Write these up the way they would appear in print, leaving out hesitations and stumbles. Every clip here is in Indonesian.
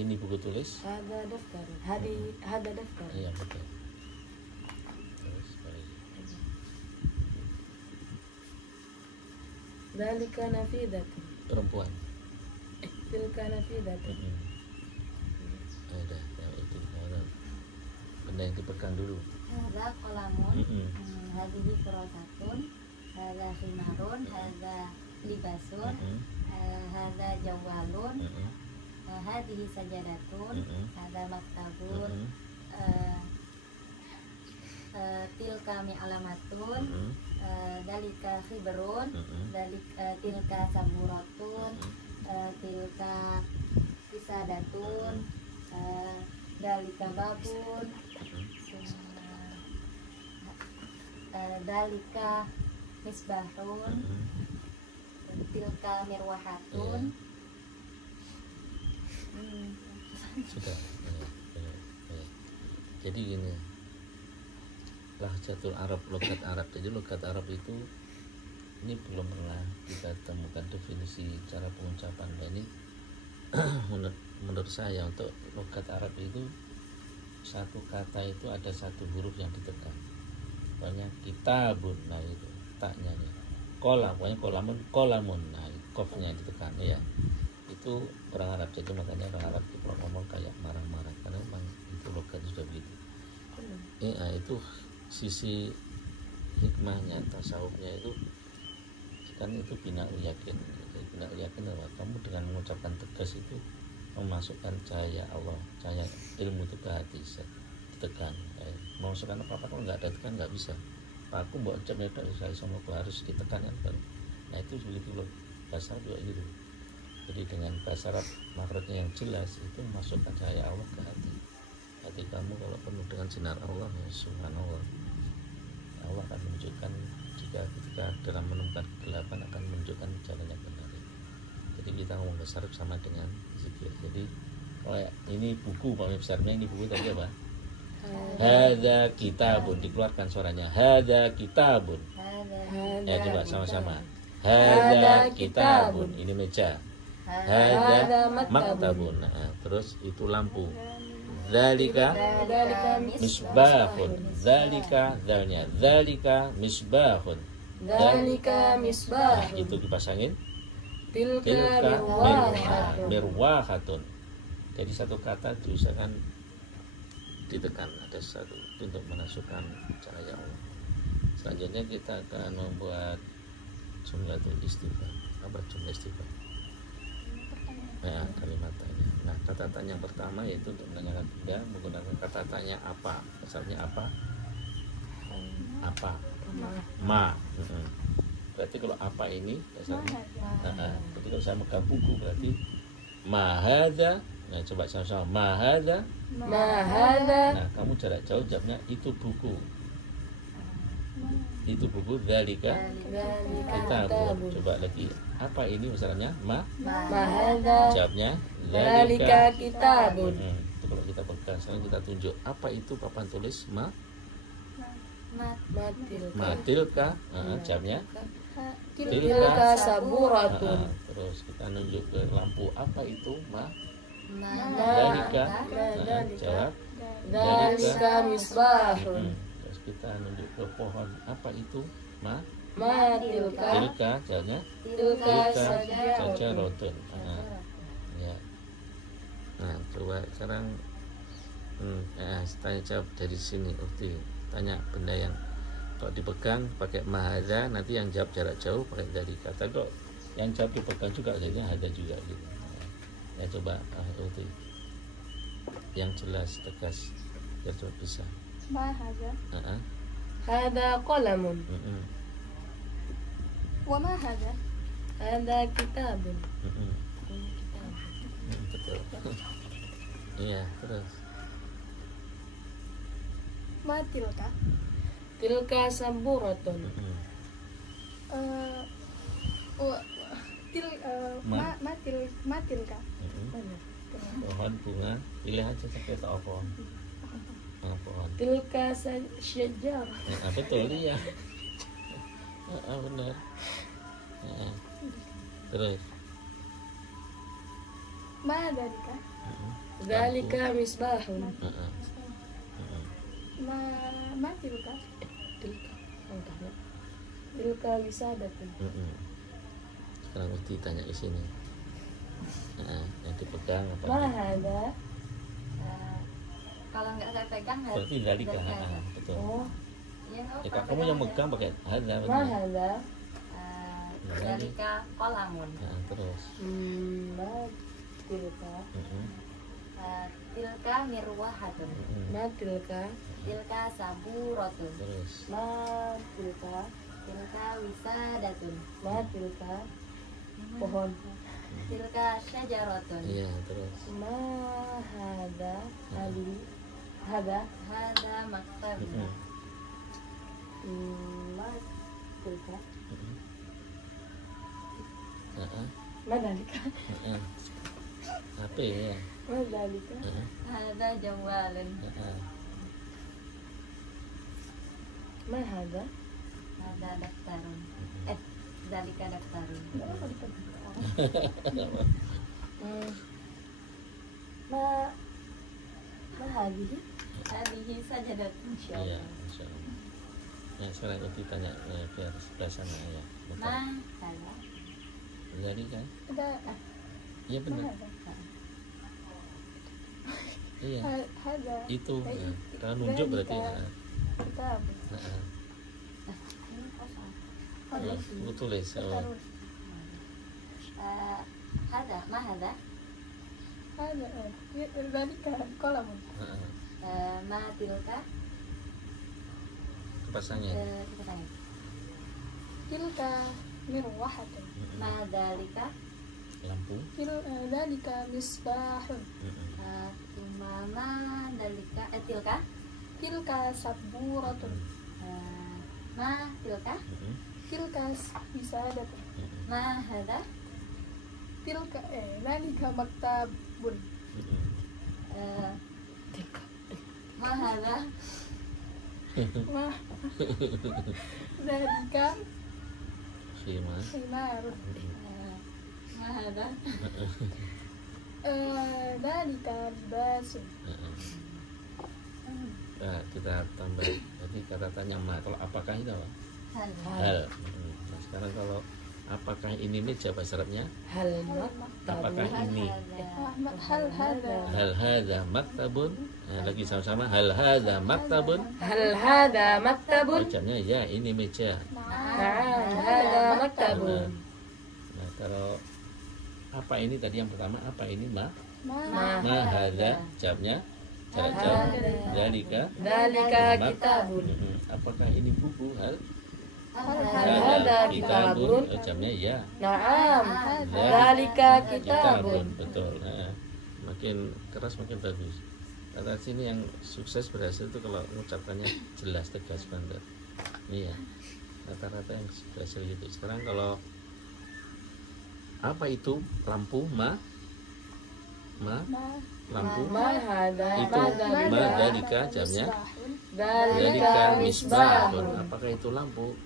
ini buku tulis. Hada daftar. Hada daftar. Iya betul. Terus baik. Dzalika nafidatun. Perempuan. Tilka nafidatun. Ada yang itu benda yang dipegang dulu. Hadza qalamun, hadhihi kurasatun, hadza khimarun, hadza libasun, hadza jawalun, hadhihi sajadatun, hadza maktabun, tilka mi'alamatun, dalika khibrun, tilka saburatun, tilka kisadatun, dalika babun, dalika misbahun, tilka mirwahatun. Sudah. Jadi gini, lahjatul Arab, logat Arab. Jadi logat Arab itu ini belum pernah kita temukan definisi cara pengucapan. Nah, ini menurut saya untuk logat Arab itu satu kata itu ada satu huruf yang ditekan. Pokoknya kitabun, nah itu taknya nih. Kolam, pokoknya kolamun, nah kofnya ditekan ya. Itu orang Arab, jadi makanya orang Arab kalau ngomong kayak marah-marah karena memang itu logat sudah begitu. Itu sisi hikmahnya, tasawufnya itu kan itu bina'ul yakin. Bina'ul yakin adalah kamu dengan mengucapkan tegas itu memasukkan cahaya Allah, cahaya ilmu itu ke hati, ditekan. Memasukkan apa-apa kalau nggak ada tekan nggak bisa. Aku mbok ucap itu saya sama aku harus ditekan kan. Nah itu begitu loh, bahasa Arab juga gitu. Jadi dengan bahasa Arab makhrajnya yang jelas itu memasukkan cahaya Allah ke hati. Hati kamu kalau penuh dengan sinar Allah, ya subhanallah, Allah akan menunjukkan, jika ketika dalam menemukan kegelapan akan menunjukkan jalan yang benar. Jadi kita ngomong bahasa Arab sama dengan zikir. Jadi kalau ini buku, Pak besarnya ini buku tadi apa? Hadza kitabun, dikeluarkan suaranya. Hadza kitabun. Ya coba sama-sama. Hadza kitabun. Ini meja. Hadza maktabun. Nah, terus itu lampu. Dzalika misbahun. Dzalika dzalnya. Dzalika misbahun. Dzalika misbah. Nah, itu dipasangin. Tilka mirwahatun. Jadi satu kata diusahakan ditekan, ada satu untuk menasukkan cahaya Allah. Selanjutnya kita akan membuat jumlah istighfar. Apa jumlah istighfar? Kalimat tanya. Nah, kata tanya yang pertama yaitu untuk menanyakan benda menggunakan kata tanya apa. Asalnya apa? Apa? Ma. Berarti kalau apa ini dasarnya. Berarti kalau saya megang buku berarti mahadza. Nah, coba sama-sama mahadza. Mahadza. Nah, kamu jarak jauh jawabnya itu buku. Itu buku dzalika kitabun. Coba lagi. Apa ini misalnya? Mahadza. Jawabnya Dzalika kitabun. Itu kalau kita pegang, sekarang kita tunjuk apa itu papan tulis matilka. Jawabnya Tilka saburatun. Terus kita nunjuk ke lampu, apa itu Dzalika. Jawab Dzalika misbahun. Terus kita nunjuk ke pohon, apa itu Tilka. Jawabnya Tilka sajaratun. Ya. Nah, coba sekarang tanya jawab dari sini. Ukti tanya benda yang kalau dipegang pakai mahadza, nanti yang jawab jarak jauh pakai dari kata. Kok yang jawab dipegang juga jadinya ada juga gitu. Ya coba Ukti yang jelas tegas biar coba bisa. Mahadza. Hada qalamun. Wa mahadza. Hada kitabun. Betul. Iya, terus. Matilka. Tilka saburatun. Matilka. Pohon bunga, pilih aja sampai ke pohon. Pohon. Tilka syajar. Betul ya. Benar. Terus. Madalika. Dzalika misbahun. Heeh. Heeh. ما تلك Tilka. Angkanya. Tilka wisadatun. Heeh. Sekarang Uti tanya ke sini. Yang dipegang apa? Ma hada? Kalau nggak saya pegang Berarti dalika. Betul. Oh, ya, nggak Ya, apa-apa, kamu yang pegang megang pakai hada. ma benar. hada? aja. Dalika kolamun. Terus. Ma tilka. Heeh. Tilka mirwahatun. Heeh. Ma tilka. Tilka saburotun. Terus. Ma tilka. Tilka wisadatun. Ma tilka. Pohon. Tilka syajarotun. Iya, terus. Ma hada? Hadi. Hada? Hada maktabun. Heeh. Ma tilka. Heeh. Heeh. Ma dalika. Heeh. HP ya. Ma dalika. Heeh. Hada jawalun. Heeh. Ma hada? Hada daftarun. Dalika daftarun. Ma hadihi? Hadihi sajadatun. Iya, insya Allah. Nah, sekarang Uti tanya biar sebelah sana ya. Betul. Ma hada. Jadi kan? هذا Iya ما benar. هذا Iya. هذا Itu. Ya. Kalau nunjuk berarti. كتاب Heeh. Ini kosong. Ya, aku tulis. Oh. Hada, ma hada. هذا ذلك قلم Heeh. Ma tilka. Kepasangnya. Kita tanya. تلك مروحة Ma dalika. Lampu. ذلك مصباح Heeh. Mama dalika. Tilka. تلك سبورة Ma tilka. Heeh. تلك وسادة Heeh. Ma hada. تلك ذلك مكتب Heeh. Ma hada. ما ذلك Khimar. حمار Ma hada. ذلك لباس Heeh. Nah, kita tambah. Jadi kata tanya ma. Kalau apakah itu apa? Hal. Hal. Nah, sekarang kalau apakah ini meja bahasa Arabnya? Hal Apakah ini? هل هذا Hal hadza maktabun? Nah, lagi sama-sama. Hal hadza maktabun? Hal hada maktabun? Bacanya ya, ini meja. Na'am, hada maktabun. Nah, kalau apa ini tadi yang pertama? Apa ini ma? ما Ma hadza? Jawabnya? Jawab. Dalika? Dalika kitabun. Apakah ini buku? Hal Hal hada kitabun? Jawabnya ya. Na'am, dalika kitabun. Betul. Nah, makin keras makin bagus. Kata sini yang sukses berhasil itu kalau mengucapkannya jelas, tegas, benar. Iya. Rata-rata yang berhasil gitu. Sekarang kalau apa itu lampu? Ma lampu Ma hada itu ma dalika jamnya dalika misbahun. apakah itu lampu?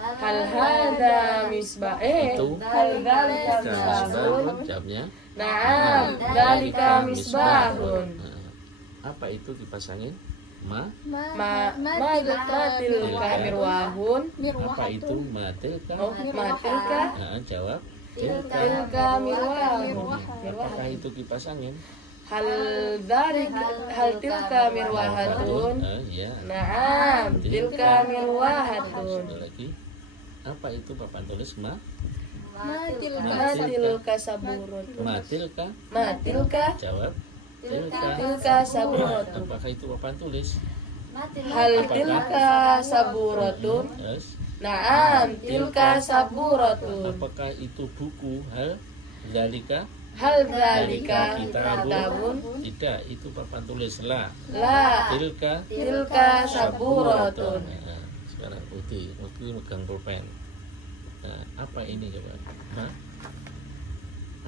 Hal hada misbah. Itu Hal dalika misbahun. jamnya Na'am, dalika misbahun. Apa itu dipasangin? Ma Ma tilka mirwahun. apa itu? Matilka. Oh, ma tilka Jawab. tilka mirwahun. Apakah itu dipasangin? Hal tilka mirwahatun. Ya. Na'am, tilka mirwahatun. Ada lagi. Apa itu papan tulis? Ma Ma tilka saburotun. Matilka. Ma tilka Jawab. tilka saburotun. Apakah itu papan tulis? Hal tilka saburotun. Yes. Na'am, tilka saburotun. Apakah itu buku? Hal dalika? Hal dalika Kitabun? kitabun. Tidak, itu papan tulis. La La tilka saburotun. Nah, sekarang Uti megang pulpen. Nah, apa ini coba? Hah?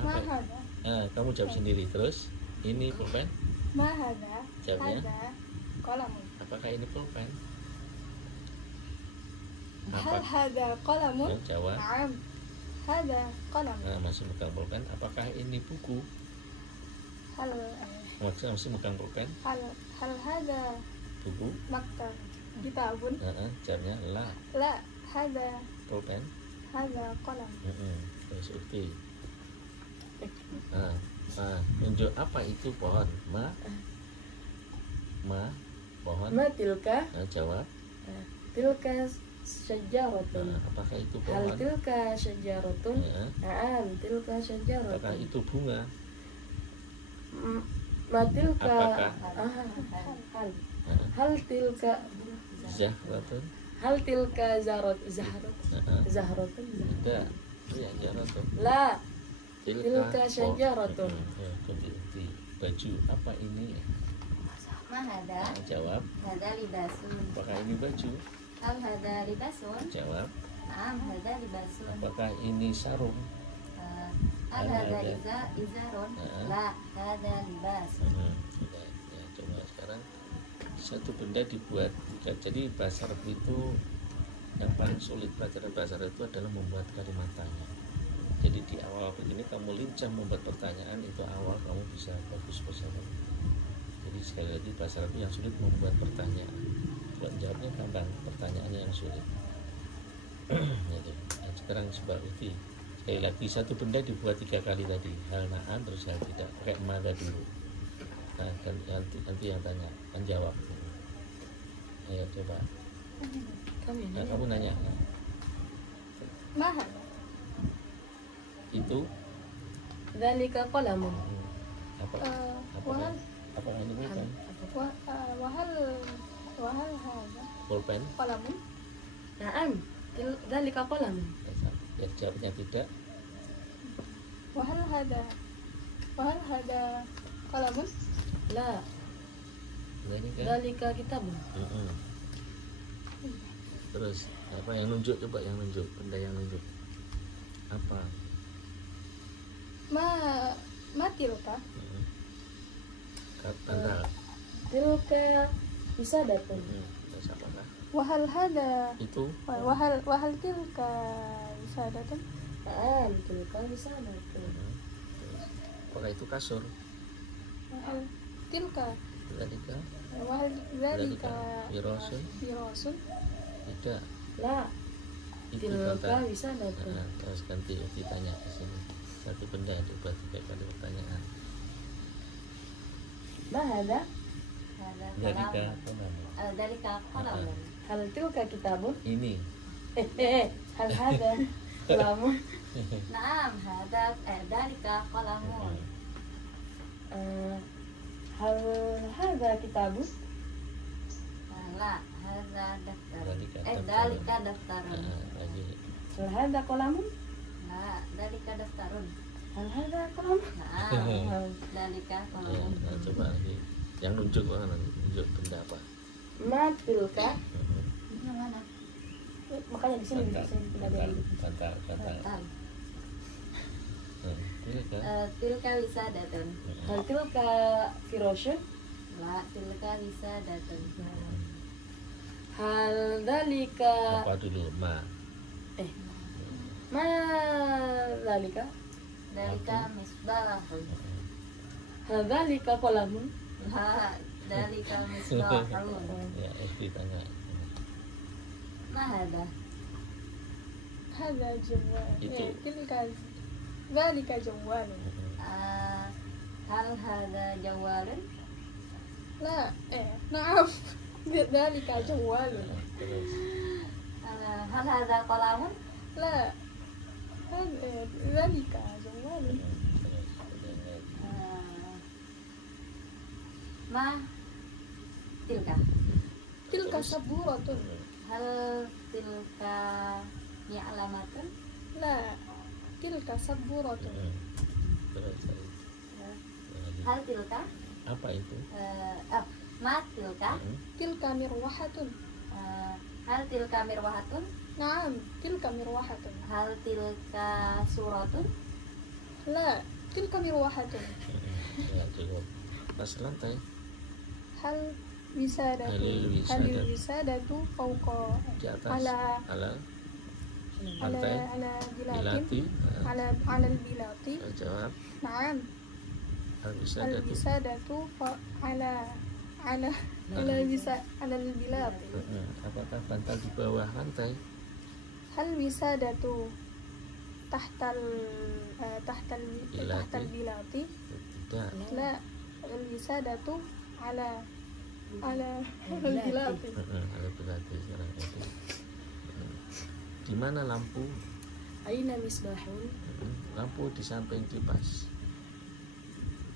ما Apa? هذا Kamu jawab sendiri terus. Ini pulpen. ما هذا Jawabnya. هذا قلم Apakah ini pulpen? هل Apa? هذا قلم Jawab. نعم هذا قلم Nah, masih megang pulpen. Apakah ini buku? هل Maksudnya mesti megang pulpen. hal hada Buku. maktab kitabun. Jawabnya la. La hada Pulpen. qalam. Terus ukti. Tunjuk apa itu pohon? Pohon. Ma tilka? Jawab. Tilka syajaratun. Apakah itu Hal pohon? tilka syajaratun? Na'am, tilka Apakah syajaratun. itu bunga? Ma tilka? Apakah? Hal tilka Zahratun. hal tilka zahratun? Tidak. Ya, Zahratun. La, tilka syajaratun. Ukti. Baju apa ini? Ma hada? Jawab. Hada libasun. Apakah ini baju? Hal hada libasun? Jawab. Naam, hada libasun. Apakah ini sarung? Hal hada izarun? La, hada libasun. Sudah. Ya, coba sekarang satu benda dibuat tiga. Jadi bahasa Arab itu yang paling sulit pelajaran bahasa Arab itu adalah membuat kalimat tanya. Jadi di awal begini kamu lincah membuat pertanyaan, itu awal kamu bisa bagus bahasa Arab. Jadi sekali lagi bahasa Arab itu yang sulit membuat pertanyaan. Kalau jawabnya gampang, pertanyaannya yang sulit. Gitu. Nah, sekarang coba uti. Sekali lagi satu benda dibuat 3 kali tadi. Hal na'am terus hal tidak. Pakai mada dulu. Nah, nanti yang tanya, kan jawab. Ayo coba. Kamu nanya. Ma hada Itu Dzalika qalamun. wahal apakah ini pulpen? wahal hada Pulpen? qalamun. Na'am, dzalika qalamun. Ya jawabnya tidak. Wahal hada qalamun. La, Ini kan? dzalika kitabun. Terus apa yang nunjuk, coba yang nunjuk, benda yang nunjuk apa? Ma tilka Kata Tilka wisadatun. terus apakah? wahal hada Itu wahal tilka wisadatun. Na'am, tilka wisadatun. terus apakah itu kasur? Wahal tilka Dzalika wahal dzalika firasun? firasun. Tidak. La, Itu tilka kata. wisadatun. Terus ganti ditanya di sini. Satu benda yang dibuat 3 kali pertanyaan. Ma hada? Hada Dzalika qalam. Dzalika qalamun. Hal tilka kitabun? ini. Hal hada qalamun? Naam, hada dzalika qalamun. Hal hada kitabun? La, hada daftarun. Dzalika Dzalika daftarun. Lagi. Hal hada qalamun? La, dzalika daftarun. Hal hada qalamun? Naam, dzalika Ya, qalamun. nah, coba lagi. Yang nunjuk mana? Nunjuk benda apa? Ma tilka? Yang mana? Makanya di sini Bantal. tidak ada yang Bantal. Bantal. Tilka. Tilka wisadatun. Hal tilka firasyun? La, tilka wisadatun. Hal dalika Apa dulu? Ma. ma dalika? Dzalika misbahun. Hal dalika qalamun? La, dzalika misbahun. Ya, tanya. Ma hada? Hada jawal. Itu. Tilka dzalika jawalun. Hal hada jawalun? La na'am dzalika jawalun. Terus Hal hada qalamun? La dzalika jawalun. Ma tilka? Tilka saburatun. Hal tilka mi'lamatun? La tilka saburatun. terus Hal tilka? apa itu? Ma tilka? Tilka mirwahatun. Hal tilka mirwahatun? Na'am tilka mirwahatun. Hal tilka suratun? La tilka mirwahatun. Ya, cukup. Pas lantai. Hal wisadatu. Halil wisadatu fauqa Di atas. ala Ala. ala Lantai. ala Bilati. bilatin ala al bilati. Jawab. Na'am Al-wisadatu. Al-wisadatu ala al-bilati. Apakah bantal di bawah lantai? Hal wisadatu tahtal bilati. Tidak. La, al-wisadatu ala al-bilati. Al-bilati sekarang itu. Di mana lampu? Aina misbahun? Lampu di samping kipas.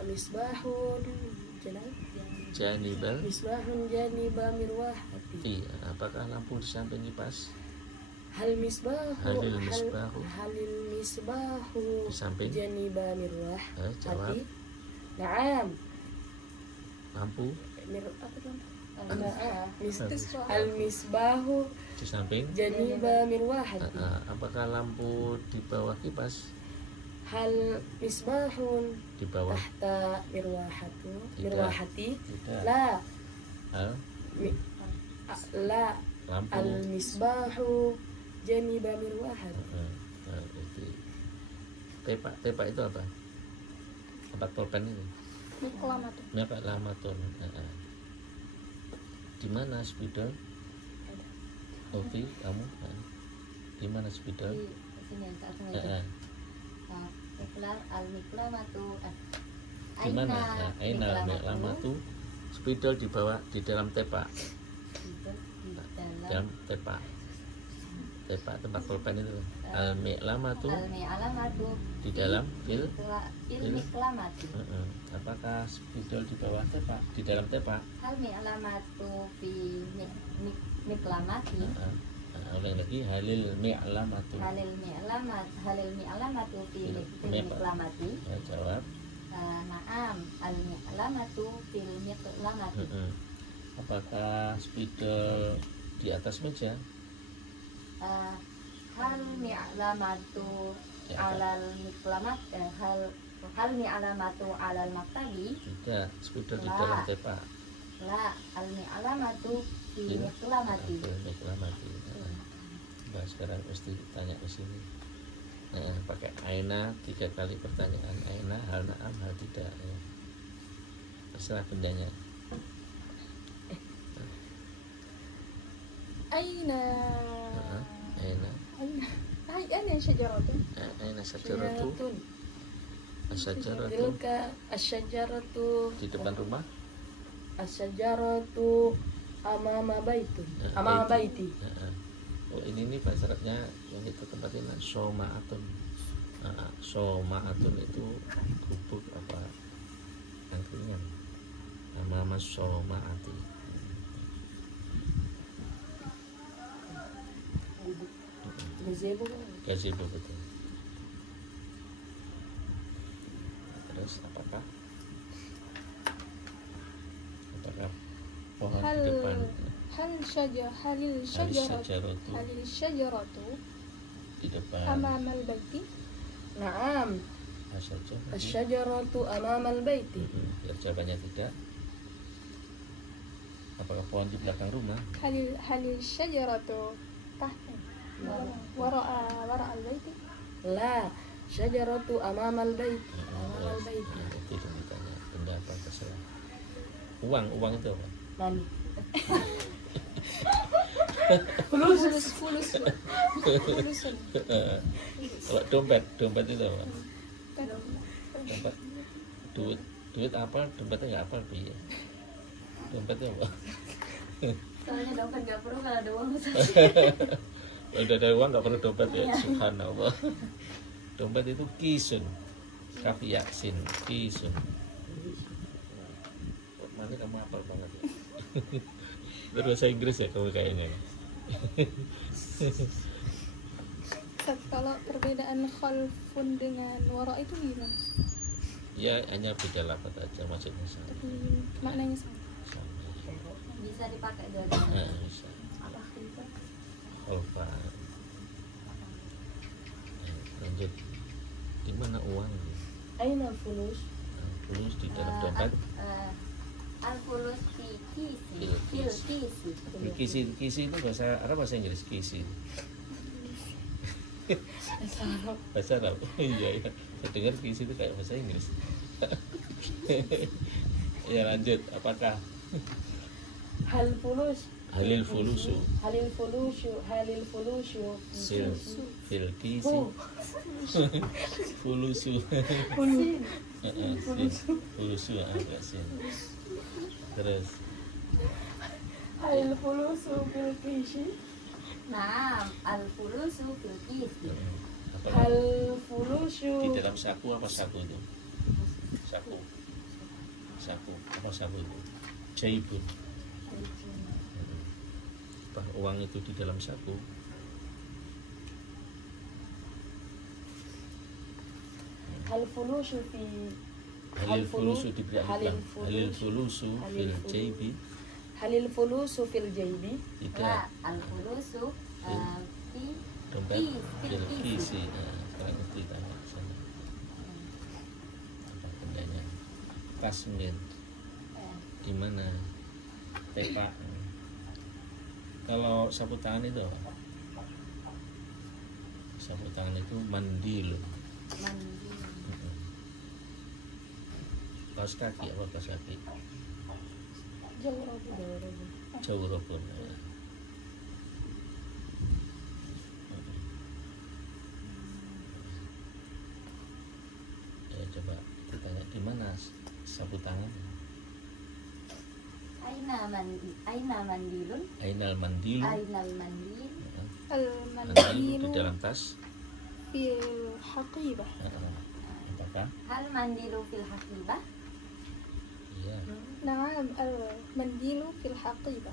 Misbahun Janibal. Misbahun janiba mirwahati. Apakah lampu di samping kipas? Halil misbahu Halil misbahu di samping janiba mirwah jawab. hati. Naam. Lampu Apa tuh? Al misbahu di samping janiba mirwahati. Apakah lampu di bawah kipas? Hal misbahun Di bawah. tahta mirwahati. Tidak. La Lampu. al misbahu janiba mirwahati. Itu. Tepak itu apa? Tempat pulpen itu. Miqlamatu. Kenapa lamatun? Di mana spidol? Ovi, kamu? Di mana spidol? Di sini saat ini. Al-miklamatu. Di mana? Aina miklamatu. Spidol di bawah, di dalam tepak. Di Dalam tepak. Tepak tempat pulpen itu. Al-miklamatu Al-mi'alamatu di dalam fil. miklamati. Apakah spidol di bawah tepak? Di dalam tepak? Al-mi'alamatu fi miklamati. Ulang lagi, halil mi'lamatu. Halil mi'alamatu fi miklamati. Ya, jawab. Naam, al-mi'alamatu fil miklamati. Apakah spidol di atas meja? Hal mi'alamatu alal miklamat hal mi'alamatu alal maktabi. Tidak, spidol di dalam tepak. La al mi'alamatu fi miklamati. Miklamati. Nah, sekarang mesti tanya ke sini. Pakai aina 3 kali pertanyaan. Aina, hal na'am, hal tidak. Terserah bendanya. Aina Aina syajaratu. Aina syajaratu. Asyajaratu Tilka asyajaratu di depan rumah. asyajaratu amama baitun. Amama baiti. Oh, ini bahasa Arabnya yang kita tempatin somaatun. Somaatun itu gubuk apa angkringan. Amama somaati. Gazebo. Gazebo, betul. Terus apakah pohon di depan? Halil syajaratu Di depan. amamal baiti. Naam. Asyajaratu amamal baiti. Biar jawabannya tidak. Apakah pohon di belakang rumah? Halil syajaratu tahta wara'a al-baiti. La syajaratu amamal baiti. Amamal baiti. Itu ditanya benda apa terserah. Uang itu apa? Mani. Fulus. Kalau dompet itu apa? Dompet. Duit apa? Dompetnya nggak apa bi? Dompetnya apa? Soalnya dompet nggak perlu kalau ada uang. Kalau udah ada uang nggak perlu dompet ya. Subhanallah. Dompet itu kisun. Kafi yaksin kisun. Mana kamu hafal banget ya? Bahasa Inggris ya kamu kayaknya. Kalau perbedaan khalfun dengan wara itu gimana? Ya hanya beda lafaz aja, maksudnya sama. Tapi maknanya sama. Bisa dipakai dua-duanya. Bisa. Alfa. Lanjut. Di mana uang? Aina fulus. Fulus di dalam dompet. Al-fulus fi kisi. Kisi itu bahasa Arab, bahasa Inggris kisi. Bahasa Arab. Iya. Saya dengar kisi itu kayak bahasa Inggris. Ya lanjut, apakah Hal fulus halil fulusu Halil fulushu fil kisi fulusu fulusu agak sin. Terus Halil fulusu fil kishi Naam, al fulusu fil kisi. apa Hal fulushu di dalam saku apa saku itu? Saku apa saku itu? Jaibun. Apa uang itu di dalam saku? Hal fulushu fi Halil fulusu diberi alif lam. Halil fulusu fil jaibi Halil fulusu fil jaibi La, tidak al fulusu fi dompet fil kisi. kisi. Nah, sekarang itu ditanya ke sana. Apa bendanya? Kasmin di mana? Tepak. Kalau sapu tangan itu apa? Sapu tangan itu mandil. Mandi. Kaos kaki apa kaos kaki? jauh Jawrabun. Ya, coba ditanya di mana sapu tangan? Aina mandilun. Ainal mandilu. Ainal mandil. Mandilu di المنديل dalam tas. في الحقيبة. Apakah? Hal mandilu fil hakibah. Iya. نعم المنديل في الحقيبة.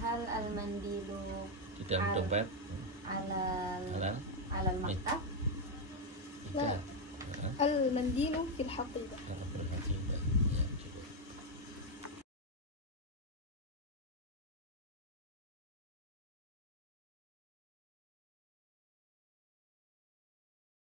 Hal al mandilu Di dalam dompet. alal Ala maktab. tidak. المنديل في الحقيبة. Ya, boleh.